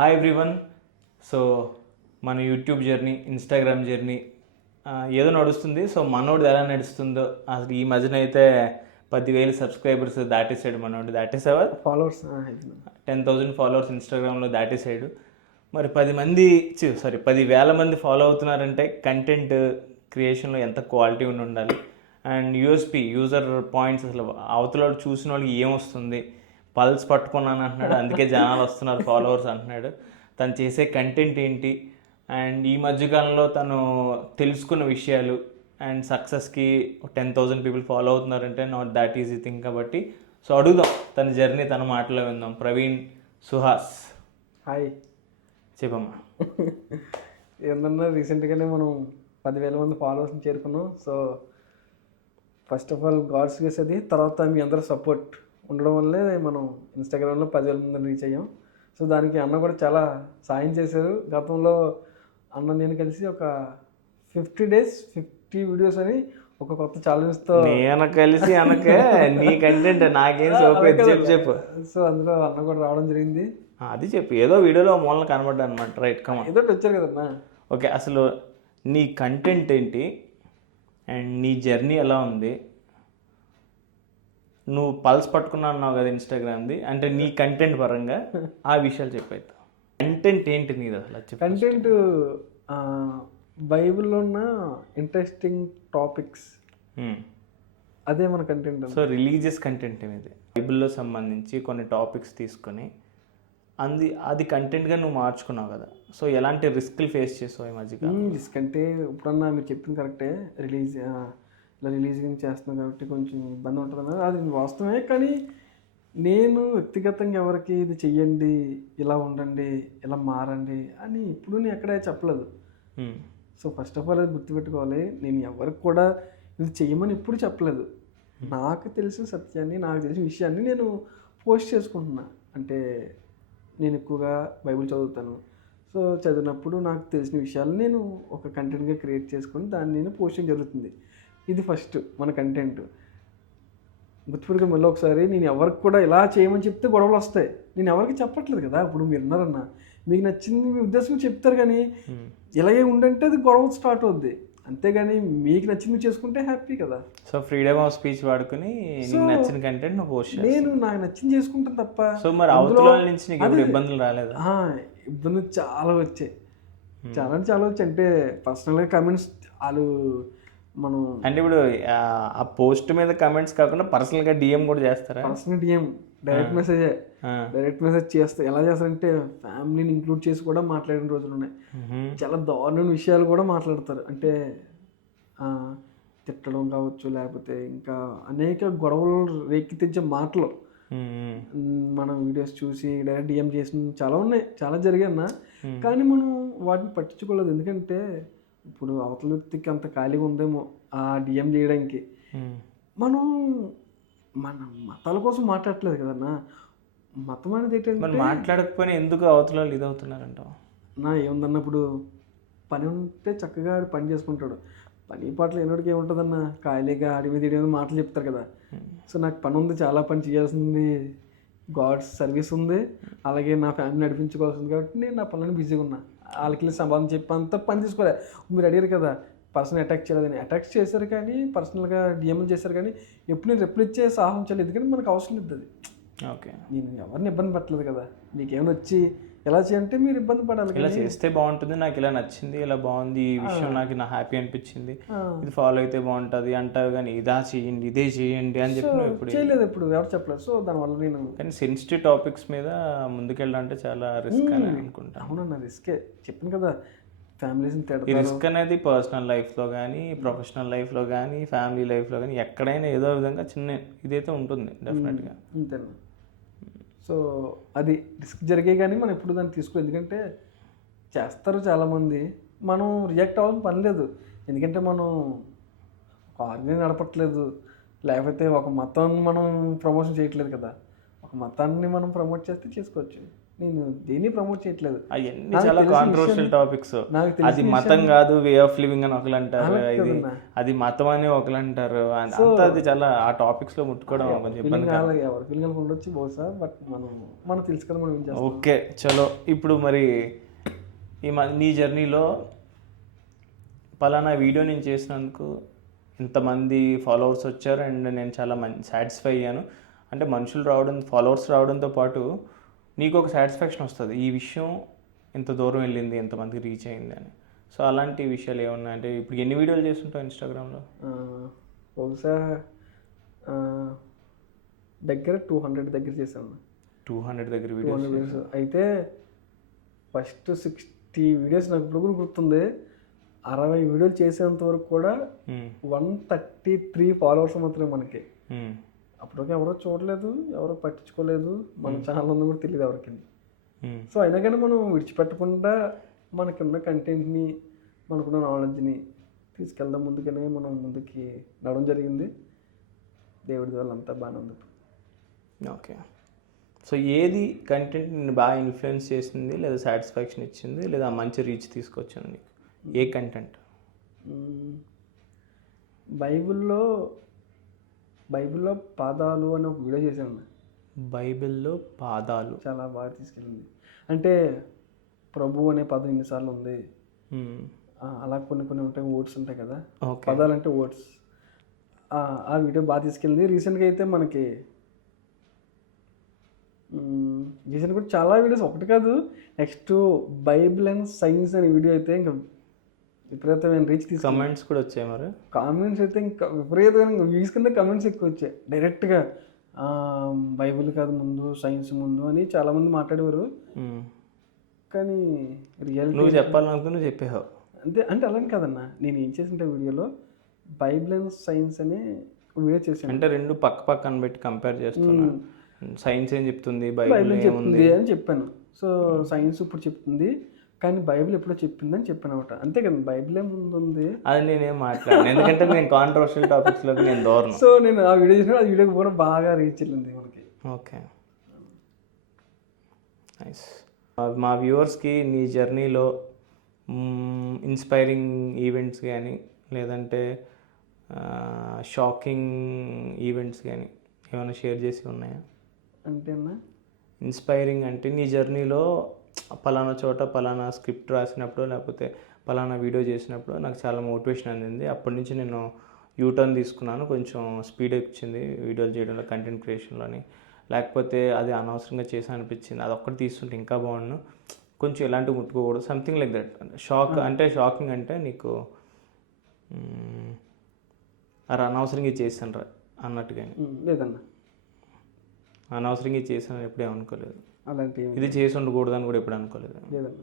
Hi everyone. So మన YouTube journey, Instagram journey ఏదో నడుస్తుంది. సో మనోడు ఎలా నడుస్తుందో అసలు ఈ మధ్యన అయితే 10,000 సబ్స్క్రైబర్స్ దాటేసాడు మనోడు. దాటేసావా? ఫాలోవర్స్ 10,000 ఫాలోవర్స్ ఇన్స్టాగ్రామ్లో దాటేసాడు. మరి 10,000 మంది ఫాలో అవుతున్నారంటే కంటెంట్ క్రియేషన్లో ఎంత క్వాలిటీ ఉండాలి. అండ్ యూఎస్పీ, యూజర్ పాయింట్స్, అసలు అవతల చూసిన వాళ్ళకి ఏమొస్తుంది, పల్స్ పట్టుకున్నాను అంటున్నాడు, అందుకే జనాలు వస్తున్నారు ఫాలోవర్స్ అంటున్నాడు. తను చేసే కంటెంట్ ఏంటి, అండ్ ఈ మధ్యకాలంలో తను తెలుసుకున్న విషయాలు, అండ్ సక్సెస్కి 10,000 పీపుల్ ఫాలో అవుతున్నారంటే నాట్ దాట్ ఈజీ థింగ్. కాబట్టి సో అడుగుదాం, తన జర్నీ తన మాటలో విందాం. ప్రవీణ్ సుహాస్, హాయ్. చెప్పమ్మా. ఏంటన్నా రీసెంట్గానే మనం 10,000 మంది ఫాలోవర్స్ని చేరుకున్నాం. So first of all God's grace అది. తర్వాత మీ అందరూ సపోర్ట్ ఉండడం వల్లే మనం ఇన్స్టాగ్రామ్లో 10,000 మందిని రీచ్ అయ్యాం. సో దానికి అన్న కూడా చాలా సాయం చేశారు. గతంలో అన్న నేను కలిసి ఒక 50 days 50 వీడియోస్ అని ఒక కొత్త ఛాలెంజ్తో నేను కలిసి అనకే నీ కంటెంట్ నాకేం సోపేది చెప్పు. సో అందులో అన్న కూడా రావడం జరిగింది. అది చెప్పు, ఏదో వీడియోలో మూలన కనబడ్డా అనమాట. రైట్, కమా. ఏదో వచ్చారు కదన్నా. ఓకే, అసలు నీ కంటెంట్ ఏంటి అండ్ నీ జర్నీ ఎలా ఉంది? నువ్వు పల్స్ పట్టుకున్నా అన్నావు కదా ఇన్స్టాగ్రామ్ది, అంటే నీ కంటెంట్ పరంగా ఆ విషయాలు చెప్పైతే. కంటెంట్ ఏంటి నీది అసలు? కంటెంట్ బైబిల్లో ఉన్న ఇంట్రెస్టింగ్ టాపిక్స్, అదే మన కంటెంట్. సో రిలీజియస్ కంటెంట్ ఏమిది? బైబిల్లో సంబంధించి కొన్ని టాపిక్స్ తీసుకొని అది కంటెంట్గా నువ్వు మార్చుకున్నావు కదా. సో ఎలాంటి రిస్క్లు ఫేస్ చేసావు ఈ మధ్యగా? రిస్క్ అంటే ఇప్పుడన్నా మీరు చెప్పింది కరెక్టే. ఇలా రిలీజింగ్ చేస్తున్నాం కాబట్టి కొంచెం ఇబ్బంది ఉంటుంది అన్నది అది వాస్తవమే. కానీ నేను వ్యక్తిగతంగా ఎవరికి ఇది చెయ్యండి, ఇలా ఉండండి, ఇలా మారండి అని ఇప్పుడు నేను ఎక్కడే చెప్పలేదు. సో ఫస్ట్ ఆఫ్ ఆల్ అది గుర్తుపెట్టుకోవాలి. నేను ఎవరికి కూడా ఇది చెయ్యమని ఎప్పుడు చెప్పలేదు. నాకు తెలిసిన సత్యాన్ని, నాకు తెలిసిన విషయాన్ని నేను పోస్ట్ చేసుకుంటున్నా. అంటే నేను ఎక్కువగా బైబిల్ చదువుతాను. సో చదివినప్పుడు నాకు తెలిసిన విషయాలు నేను ఒక కంటెంట్గా క్రియేట్ చేసుకొని దాన్ని నేను పోస్టింగ్ జరుగుతుంది. ఇది ఫస్ట్ మన కంటెంట్. గుర్తుపెట్టుకుని మళ్ళీ ఒకసారి, నేను ఎవరికి కూడా ఇలా చేయమని చెప్తే గొడవలు వస్తాయి. నేను ఎవరికి చెప్పట్లేదు కదా. ఇప్పుడు మీరు ఉన్నారన్న, మీకు నచ్చింది మీ ఉద్దేశం చెప్తారు, కానీ ఇలాగే ఉండంటే అది గొడవ స్టార్ట్ అవుద్ది. అంతేగాని మీకు నచ్చింది చేసుకుంటే హ్యాపీ కదా. సో ఫ్రీడమ్ ఆఫ్ స్పీచ్ వాడుకుని నీకు నచ్చిన కంటెంట్ నువ్వు పోస్ట్ చేస్తావు. నేను నాకు నచ్చింది చేసుకుంటాను తప్ప. సో మరి అవతల నుంచి నీకు ఎప్పుడు ఇబ్బందులు రాలేదు? ఇబ్బందులు చాలా వచ్చాయి, చాలా వచ్చాయి. అంటే పర్సనల్గా కమెంట్స్ వాళ్ళు మనం అంటే ఇప్పుడు ఆ పోస్ట్ మీద కమెంట్స్ కాకుండా పర్సనల్గా డిఎం కూడా చేస్తారా? పర్సనల్ డిఎం, డైరెక్ట్ మెసేజ్ చేస్తా. ఎలా చేస్తారంటే ఫ్యామిలీని ఇంక్లూడ్ చేసి కూడా మాట్లాడిన రోజులు ఉన్నాయి. చాలా దారుణమైన విషయాలు కూడా మాట్లాడతారు. అంటే తిట్టడం కావచ్చు, లేకపోతే ఇంకా అనేక గొడవలు రేకెత్తించే మాటలు మనం వీడియోస్ చూసి డైరెక్ట్ డిఎం చేసిన చాలా ఉన్నాయి, చాలా జరిగాయన్న. కానీ మనం వాటిని పట్టించుకోలేదు. ఎందుకంటే ఇప్పుడు అవతల వ్యక్తికి అంత ఖాళీగా ఉందేమో ఆ డిఎం చేయడానికి. మనం మన మతాల కోసం మాట్లాడట్లేదు కదన్నా. మతం అనేది ఏంటంటే మాట్లాడకపోయినా ఎందుకు అవతల ఇది అవుతున్నారంట. ఏముందన్నప్పుడు పని ఉంటే చక్కగా ఆడి పని చేసుకుంటాడు. పని పాటలు ఎన్నోడికి ఏముంటుందన్న, ఖాళీగా ఆడి మీద ఏమైనా మాటలు చెప్తారు కదా. సో నాకు పని ఉంది, చాలా పని చేయాల్సింది, గాడ్స్ సర్వీస్ ఉంది, అలాగే నా ఫ్యామిలీ నడిపించుకోవాల్సింది. కాబట్టి నేను నా పనులను బిజీగా ఉన్నా. వాళ్ళకి సంబంధం చెప్పి అంతా పని తీసుకోలే. మీరు అడిగారు కదా పర్సన్ అటాక్ చేయలేదని. అటాక్ చేశారు కానీ పర్సనల్గా డిఎంలు చేశారు, కానీ ఎప్పుడు నేను రిప్లై ఇచ్చే సాహసం చేయలేదు. ఎందుకంటే మనకు అవసరం లేదు అది. ఓకే, నేను ఎవరిని ఇబ్బంది పట్టలేదు కదా. మీకేమైనా వచ్చి ఎలా చేయంటే మీరు ఇబ్బంది పడాలి. ఇలా చేస్తే బాగుంటుంది, నాకు ఇలా నచ్చింది, ఇలా బాగుంది, ఈ విషయం నాకు హ్యాపీ అనిపించింది, ఇది ఫాలో అయితే బాగుంటుంది అంటావు. కానీ ఇదే చేయండి అని చెప్పి ఇప్పుడు చేయలేదు, ఇప్పుడు ఎవరు చెప్పలేదు. సో దానివల్ల నేను కానీ సెన్సిటివ్ టాపిక్స్ మీద ముందుకెళ్ళాలంటే చాలా రిస్క్ అని అనుకుంటా. అవునన్నా, రిస్కే. చెప్పాను కదా, ఫ్యామిలీస్ని ఈ రిస్క్ అనేది పర్సనల్ లైఫ్లో కానీ, ప్రొఫెషనల్ లైఫ్లో కానీ, ఫ్యామిలీ లైఫ్లో కానీ ఎక్కడైనా ఏదో విధంగా చిన్న ఇదైతే ఉంటుంది డెఫినెట్గా. అంతేనా. సో అది రిస్క్ జరిగే కానీ మనం ఎప్పుడు దాన్ని తీసుకోలేదు. ఎందుకంటే చేస్తారు చాలామంది, మనం రియాక్ట్ అవ్వాల్సిన పని లేదు. ఎందుకంటే మనం ఒక ఆర్మీ నడపట్లేదు, లేకపోతే ఒక మతాన్ని మనం ప్రమోషన్ చేయట్లేదు కదా. ఒక మతాన్ని మనం ప్రమోట్ చేస్తే చేసుకోవచ్చు. నేను దేన్ని ప్రమోట్ చేయట్లేదు. అవన్నీ నాకు చాలా తెలిసిన కాంట్రవర్షియల్ విషయాన్ని- టాపిక్స్. నాకు అది తెలిసిన మతం కాదు, వే ఆఫ్ లివింగ్ అని ఒకరు అంటారు, అలాగే ఇది కదన్నా. అది మతం అని ఒకరు అంటారు. అంతా అది చాలా ఆ టాపిక్స్ లో ముట్టుకోవడం కొంచెం ఫీలింగ్ ఇబ్బందికరం. అలాగే ఎవరి ఫీలింగ్ ఉండొచ్చు బహుశా, బట్ మనం తెలుసు కదా మనం ఏం చేస్తాం. ఓకే చలో, ఇప్పుడు మరి నీ జర్నీలో పలానా వీడియో నేను చేసినందుకు ఇంతమంది ఫాలోవర్స్ వచ్చారు అండ్ నేను చాలా సాటిస్ఫై అయ్యాను అంటే, మనుషులు రావడం, ఫాలోవర్స్ రావడంతో పాటు నీకు ఒక సాటిస్ఫాక్షన్ వస్తుంది, ఈ విషయం ఇంత దూరం వెళ్ళింది, ఎంతమందికి రీచ్ అయింది అని. సో అలాంటి విషయాలు ఏమన్నా అంటే, ఇప్పుడు ఎన్ని వీడియోలు చేస్తుంటావు ఇన్స్టాగ్రామ్లో? బహుశా దగ్గర 200 దగ్గర చేశాను. 200 దగ్గర 200 వీడియోస్. వీడియోస్ అయితే ఫస్ట్ 60 వీడియోస్ నాకు ఇప్పుడు కూడా గుర్తుంది. 60 వీడియోలు చేసేంత వరకు కూడా 133 ఫాలోవర్స్ మాత్రమే మనకి. అప్పటికి ఎవరో చూడలేదు, ఎవరో పట్టించుకోలేదు, మన ఛానల్ ఉందని కూడా తెలియదు ఎవరికి. సో అయినా కానీ మనం విడిచిపెట్టకుండా మనకున్న కంటెంట్ని, మనకున్న నాలెడ్జ్ని తీసుకెళ్దాం ముందుకనే మనం ముందుకి నడవడం జరిగింది. దేవుడి వల్ల అంతా బాగానే ఉంది. ఓకే. సో ఏది కంటెంట్ నిన్ను బాగా ఇన్ఫ్లుయెన్స్ చేసింది, లేదా సాటిస్ఫాక్షన్ ఇచ్చింది, లేదా మంచి రీచ్ తీసుకొచ్చింది నీకు? ఏ కంటెంట్? బైబిల్లో పాదాలు అని ఒక వీడియో చేశాను. బైబిల్లో పాదాలు చాలా బాగా తీసుకెళ్ళింది. అంటే ప్రభు అనే పదం ఎన్నిసార్లు ఉంది, అలా కొన్ని ఉంటాయి, వర్డ్స్ ఉంటాయి కదా, పదాలు అంటే వర్డ్స్. ఆ వీడియో బాగా తీసుకెళ్ళింది. రీసెంట్గా అయితే మనకి రీసెంట్ కూడా చాలా వీడియోస్, ఒకటి కాదు, నెక్స్ట్ బైబిల్ అండ్ సైన్స్ అనే వీడియో అయితే ఇంకా విపరీతమైన రీచ్ తీసుకు. కమెంట్స్ కూడా వచ్చాయి మరి? కామెంట్స్ అయితే ఇంకా విపరీతమైన వ్యూస్ కింద కమెంట్స్ ఎక్కువ వచ్చాయి. డైరెక్ట్గా బైబిల్ కాదు ముందు, సైన్స్ ముందు అని చాలామంది మాట్లాడేవారు. కానీ రియాలిటీ నువ్వు చెప్పాలనుకుని చెప్పేవావు అంతే. అంటే అలానే కాదన్నా, నేను ఏం చేసిన వీడియోలో బైబిల్ అండ్ సైన్స్ అనే వీడియో చేశాను. అంటే రెండు పక్క పక్కన పెట్టి కంపేర్ చేస్తున్నా. సైన్స్ ఏం చెప్తుంది, బైబిల్ చెప్తుంది అని చెప్పాను. సో సైన్స్ ఇప్పుడు చెప్తుంది, కానీ బైబిల్ ఎప్పుడో చెప్పిందని చెప్పాను అనమాట. అంతే కదా, బైబిలే ముందు ఉంది. అది నేనేం మాట్లాడాను, ఎందుకంటే నేను కాంట్రవర్షియల్ టాపిక్స్లోకి నేను దూరను. సో నేను ఆ వీడియో చేసిన, ఆ వీడియోకి కూడా బాగా రీచ్ వెళ్ళింది మనకి. Okay, nice. మా వ్యూవర్స్కి నీ జర్నీలో ఇన్స్పైరింగ్ ఈవెంట్స్ కానీ, లేదంటే షాకింగ్ ఈవెంట్స్ కానీ ఏమైనా షేర్ చేసి ఉన్నాయా? అంతేనా? ఇన్స్పైరింగ్ అంటే నీ జర్నీలో పలానా చోట పలానా స్క్రిప్ట్ రాసినప్పుడు, లేకపోతే పలానా వీడియో చేసినప్పుడు నాకు చాలా మోటివేషన్ అందింది, అప్పటి నుంచి నేను యూటర్న్ తీసుకున్నాను, కొంచెం స్పీడ్ వచ్చింది వీడియోలు చేయడంలో, కంటెంట్ క్రియేషన్లోని, లేకపోతే అది అనవసరంగా చేసా అనిపించింది, అది ఒక్కటి తీసుకుంటే ఇంకా బాగుండు, కొంచెం ఎలాంటివి ముట్టుకోకూడదు, సంథింగ్ లైక్ దట్. షాకింగ్ అంటే నీకు అరే అనవసరంగా చేశాను రా అన్నట్టుగా? లేదన్నా, అనవసరంగా చేశాను ఎప్పుడే అనుకోలేదు. అలాంటి ఇది చేసి ఉండకూడదు అని కూడా ఎప్పుడు అనుకోలేదు. లేదన్నా.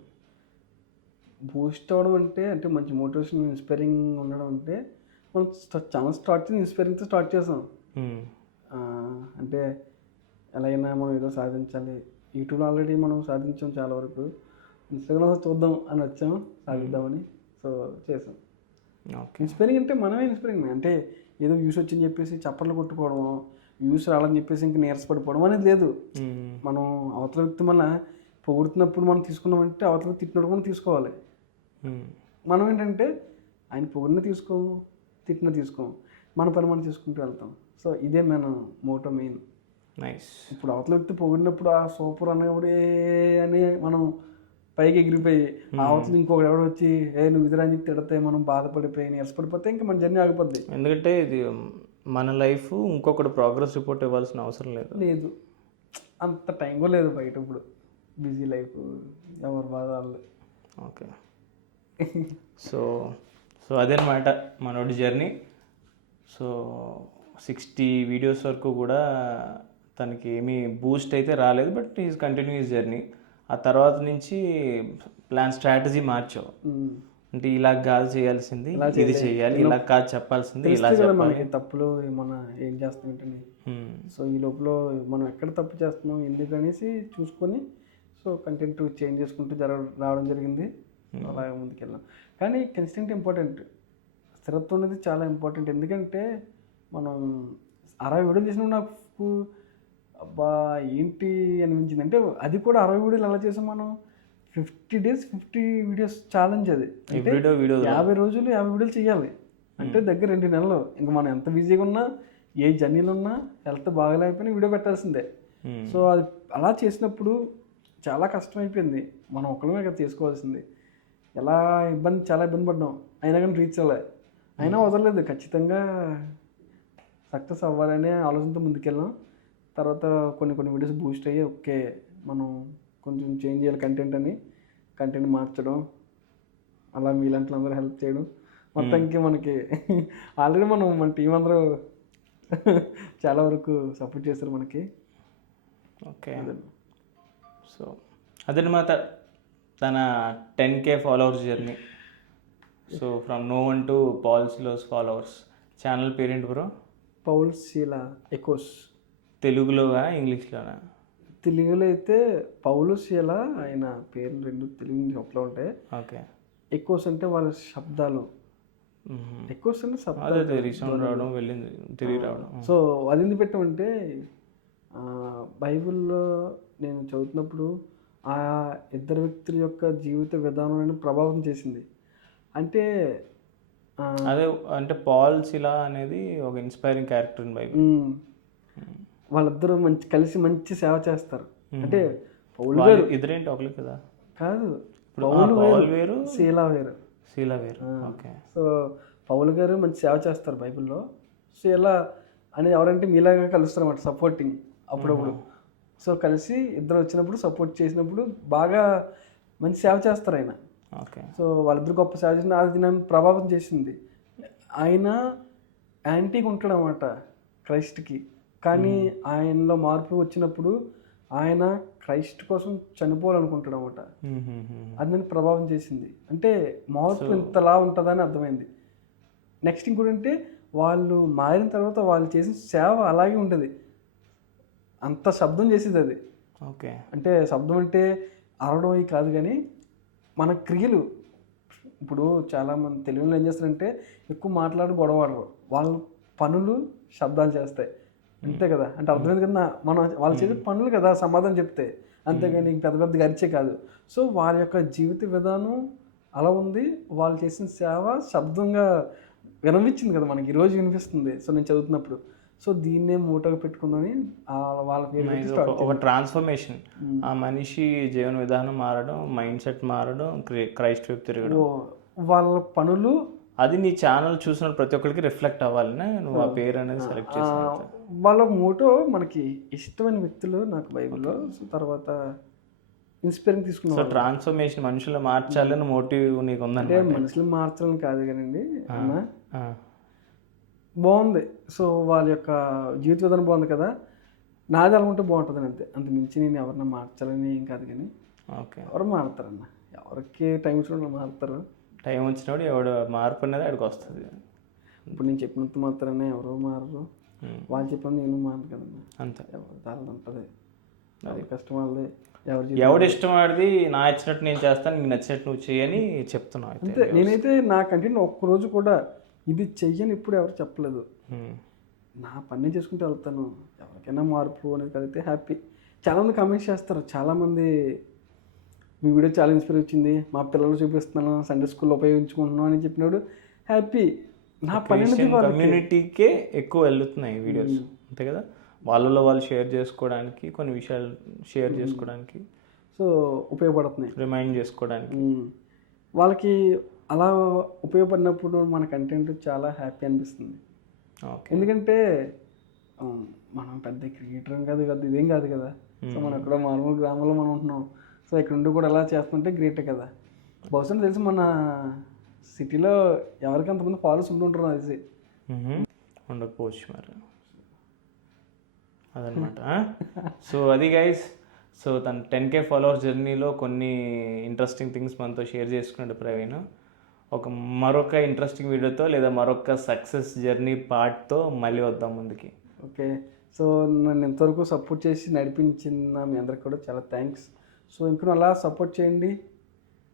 బూస్ట్ అవ్వడం అంటే మంచి మోటివేషన్, ఇన్స్పైరింగ్ ఉండడం అంటే, మనం ఛానల్ స్టార్ట్ చేసి ఇన్స్పైరింగ్తో స్టార్ట్ చేసాం. అంటే ఎలాగైనా మనం ఏదో సాధించాలి. యూట్యూబ్లో ఆల్రెడీ మనం సాధించాం చాలా వరకు, ఇన్స్టాగ్రామ్లో చూద్దాం అని వచ్చాం, సాధిద్దామని. సో చేసాం. ఇన్స్పైరింగ్ అంటే మనమే ఇన్స్పైరింగ్. అంటే ఏదో వ్యూస్ వచ్చిందని చెప్పేసి చప్పట్లు కొట్టుకోవడం, వ్యూస్ రావాలని చెప్పేసి ఇంకా నీరసపడిపోవడం అనేది లేదు. మనం అవతల వ్యక్తి మన పొగుడుతున్నప్పుడు మనం తీసుకున్నామంటే, అవతల తిట్టినప్పుడు మనం తీసుకోవాలి. మనం ఏంటంటే ఆయన పొగిడిన తీసుకోము, తిట్టిన తీసుకోము, మన పని మనం తీసుకుంటూ వెళ్తాం. సో ఇదే మన మోటో మెయిన్. నైస్. ఇప్పుడు అవతల వ్యక్తి పొగిడినప్పుడు ఆ సూపర్ అన్నప్పుడే అని మనం పైకి ఎగిరిపోయి, అవతల ఇంకొకటి ఎవడో వచ్చి నువ్వు ఇదిరా అని చెప్పి తిడితే మనం బాధపడిపోయి నీరసపడిపోతే ఇంకా మన జర్నీ ఆగిపోద్ది. ఎందుకంటే ఇది మన లైఫ్, ఇంకొకటి ప్రోగ్రెస్ రిపోర్ట్ ఇవ్వాల్సిన అవసరం లేదు. అంత టైం కూడా లేదు బయట. ఇప్పుడు బిజీ లైఫ్, ఎవరు బాధ వాళ్ళు. ఓకే. సో అదనమాట మనోడి జర్నీ. సో 60 వీడియోస్ వరకు కూడా తనకి ఏమీ బూస్ట్ అయితే రాలేదు, బట్ ఈజ్ కంటిన్యూస్ జర్నీ. ఆ తర్వాత నుంచి స్ట్రాటజీ మార్చావు, అంటే ఇలా కాదు చేయాల్సింది, ఇది చేయాలి, ఇలా కాదు చెప్పాల్సింది, ఇలా చెప్పాలి. తప్పులు మనం ఏం చేస్తాం ఏంటని. సో ఈ లోపల మనం ఎక్కడ తప్పు చేస్తున్నాం ఎందుకనేసి చూసుకొని, సో కంటెంట్ చేంజ్ చేసుకుంటూ రావడం జరిగింది. అలాగే ముందుకెళ్ళాం. కానీ కన్సిస్టెంట్ ఇంపార్టెంట్, స్థిరత్వం అనేది చాలా ఇంపార్టెంట్. ఎందుకంటే మనం 60 వీడియోలు చేసినప్పుడు నాకు అబ్బా ఏంటి అనిపించింది. అంటే అది కూడా 60 వీడియోలు ఎలా చేసాం మనం, 50 days 50 వీడియోస్ ఛాలెంజ్ అది. అంటే ఎవ్రీడే వీడియో 50 రోజులు 50 వీడియోలు చేయాలి అంటే దగ్గర 2 నెలలు. ఇంకా మనం ఎంత బిజీగా ఉన్నా, ఏ జర్నీలు ఉన్నా, హెల్త్ బాగలేకపోయినా వీడియో పెట్టాల్సిందే. సో అది అలా చేసినప్పుడు చాలా కష్టం అయిపోయింది. మనం ఒక్కడమే కదా చేసుకోవాల్సింది. చాలా ఇబ్బంది పడ్డాం. అయినా కానీ రీచ్ అవ్వలే. అయినా వదలలేదు, ఖచ్చితంగా సక్సెస్ అవ్వాలనే ఆలోచనతో ముందుకెళ్ళాం. తర్వాత కొన్ని వీడియోస్ బూస్ట్ అయ్యి ఓకే మనం కొంచెం చేంజ్ చేయాలి కంటెంట్ మార్చడం, అలా మీలాంటి అందరూ హెల్ప్ చేయడం, మొత్తానికి మనకి ఆల్రెడీ మన టీం అందరూ చాలా వరకు సపోర్ట్ చేస్తారు మనకి. ఓకే, సో అదనమాట తన 10K followers journey. So from no one to Paul Silas followers. Channel పేరేంటి బ్రో? Paul Silas echoes. తెలుగులోనా ఇంగ్లీష్లోనా? తెలుగులో అయితే పౌలు శీలా, ఆయన పేర్లు 2 తెలుగు ఒకలా ఉంటాయి. ఓకే. ఎకోస్ అంటే వాళ్ళ శబ్దాలు, ఎకోస్ అంటే శబ్దాలు, అదే రీసౌండ్ రావడం, వెళ్ళింది తిరిగి రావడం. సో అది ఎందుకు పెట్టామంటే బైబిల్లో నేను చదువుతున్నప్పుడు ఆ ఇద్దరు వ్యక్తుల యొక్క జీవిత విధానం ప్రభావం చేసింది. అంటే అదే అంటే పాల్ సిలా అనేది ఒక ఇన్స్పైరింగ్ క్యారెక్టర్ ఇన్ బైబిల్. వాళ్ళిద్దరూ కలిసి మంచి సేవ చేస్తారు. అంటే పౌలు గారు ఇద్దరేంటి ఒకరు కదా? కాదు, పౌలు వేరు, శీలా వేరు. ఓకే. సో పౌలు గారు మంచి సేవ చేస్తారు బైబిల్లో. శీలా అనేది ఎవరంటే మీలాగా కలుస్తారు అన్నమాట, సపోర్టింగ్ అప్పుడప్పుడు. సో కలిసి ఇద్దరు వచ్చినప్పుడు సపోర్ట్ చేసినప్పుడు బాగా మంచి సేవ చేస్తారు ఆయన. ఓకే. సో వాళ్ళిద్దరు గొప్ప సేవ చేసిన అది నన్ను ప్రభావితం చేసింది. ఆయన యాంటీగా ఉంటాడు అన్నమాట క్రైస్ట్కి, కానీ ఆయనలో మార్పు వచ్చినప్పుడు ఆయన క్రైస్ట్ కోసం చనిపోవాలనుకుంటాడు అన్నమాట. అది నన్ను ప్రభావం చేసింది. అంటే మార్పు ఇంతలా ఉంటుందని అర్థమైంది. నెక్స్ట్ ఇంకోటి అంటే వాళ్ళు మారిన తర్వాత వాళ్ళు చేసిన సేవ అలాగే ఉంటుంది. అంత శబ్దం చేసేది అది. ఓకే. అంటే శబ్దం అంటే అరవడం అవి కాదు, కానీ మన క్రియలు. ఇప్పుడు చాలామంది తెలుగులో ఏం చేస్తారంటే ఎక్కువ మాట్లాడి గొడవడరు, వాళ్ళ పనులు శబ్దాలు చేస్తాయి, అంతే కదా. అంటే అర్థమైంది కదా, మనం వాళ్ళు చేసే పనులు కదా సమాధానం చెప్తే, అంతేగాని పెద్ద పెద్దగా అరిచే కాదు. సో వారి యొక్క జీవిత విధానం అలా ఉంది. వాళ్ళు చేసిన సేవ శబ్దంగా వినిపించింది కదా మనకి, ఈరోజు వినిపిస్తుంది. సో నేను చదువుతున్నప్పుడు సో దీన్నే మూటగా పెట్టుకుందని వాళ్ళ పేరు ఒక ట్రాన్స్ఫర్మేషన్. ఆ మనిషి జీవన విధానం మారడం, మైండ్ సెట్ మారడం, క్రైస్ట్ వైపు తిరగడం, వాళ్ళ పనులు. అది నీ ఛానల్ చూసిన ప్రతి ఒక్కరికి రిఫ్లెక్ట్ అవ్వాలని నువ్వు ఆ పేరు అనేది సెలెక్ట్ చేసావు. వాళ్ళ మోటో మనకి ఇష్టమైన వ్యక్తులు నాకు బైబిల్లో. సో తర్వాత ఇన్స్పైరింగ్ తీసుకున్నాను. సో ట్రాన్స్ఫర్మేషన్, మనుషులు మార్చాలని మోటివ్ నీకు ఉందంటే? మనుషులు మార్చాలని కాదు కానండి అన్న, బాగుంది. సో వాళ్ళ యొక్క జీవిత విధానం బాగుంది కదా, నాది అలా ఉంటే బాగుంటుంది అంతే. అంత మించి నేను ఎవరిని మార్చాలని ఏం కాదు, కానీ ఓకే ఎవరు మారుతారన్న, ఎవరికి టైం వచ్చినప్పుడు మారుతారు. టైం వచ్చినప్పుడు ఎవడు మార్పు అనేది అక్కడికి వస్తుంది. ఇప్పుడు నేను చెప్పినంత మాత్రానే ఎవరో మారరు, వాళ్ళు చెప్పిన నేను మారదు కదన్నా, అంతే. ఎవరి దాని ఉంటుంది, అది కష్టం వాళ్ళది. ఎవడు ఇష్టం వాడిది. నా ఇచ్చినట్టు నేను చేస్తాను, నీకు నచ్చినట్టు నువ్వు చేయని చెప్తున్నావు. అంతే. నేనైతే నా కంటెంట్ ఒక్కరోజు కూడా ఇది చెయ్యని ఇప్పుడు ఎవరు చెప్పలేదు. నా పని చేసుకుంటూ వెళ్తాను. ఎవరికైనా మార్పు అనేది కలిగితే హ్యాపీ. చాలామంది కామెంట్స్ చేస్తారు, చాలామంది మీ వీడియో చాలా ఇన్స్పైర్ వచ్చింది, మా పిల్లలు చూపిస్తున్నాను, సండే స్కూల్లో ఉపయోగించుకుంటున్నాను అని చెప్పినాడు, హ్యాపీ. నా పని కమ్యూనిటీకే ఎక్కువ వెళ్తున్నాయి వీడియోస్, అంతే కదా. వాళ్ళలో వాళ్ళు షేర్ చేసుకోవడానికి, కొన్ని విషయాలు షేర్ చేసుకోవడానికి, సో ఉపయోగపడుతున్నాయి, రిమైండ్ చేసుకోవడానికి. వాళ్ళకి అలా ఉపయోగపడినప్పుడు మన కంటెంట్ చాలా హ్యాపీ అనిపిస్తుంది. ఎందుకంటే మనం పెద్ద క్రియేటర్ కాదు కదా, ఇదేం కాదు కదా. సో మనం ఎక్కడో మామూలు గ్రామంలో మనం ఉంటున్నాం. సో ఇక్కడ ఉండి కూడా ఎలా చేస్తుంటే గ్రేటే కదా. బహుశా తెలిసి మన సిటీలో ఎవరికి అంతమంది ఫాలోవర్స్ ఉంటుంటారు తెలిసి. ఉండకపోవచ్చు మరి, అదనమాట. సో అది గైస్. సో తన 10K ఫాలోవర్స్ జర్నీలో కొన్ని ఇంట్రెస్టింగ్ థింగ్స్ మనతో షేర్ చేసుకున్నాడు ప్రవీణ్. మరొక ఇంట్రెస్టింగ్ వీడియోతో లేదా మరొక సక్సెస్ జర్నీ పార్ట్తో మళ్ళీ వద్దాం ముందుకి. ఓకే. సో నన్ను ఎంతవరకు సపోర్ట్ చేసి నడిపించిన మీ అందరికి కూడా చాలా థ్యాంక్స్. సో ఇంకా అలా సపోర్ట్ చేయండి,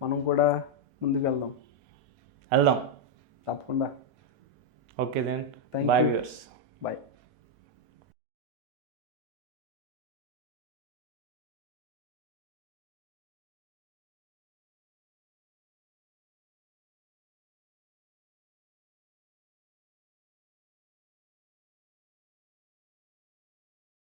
మనం కూడా ముందుకు వెళ్దాం తప్పకుండా. Okay then bye viewers. Bye.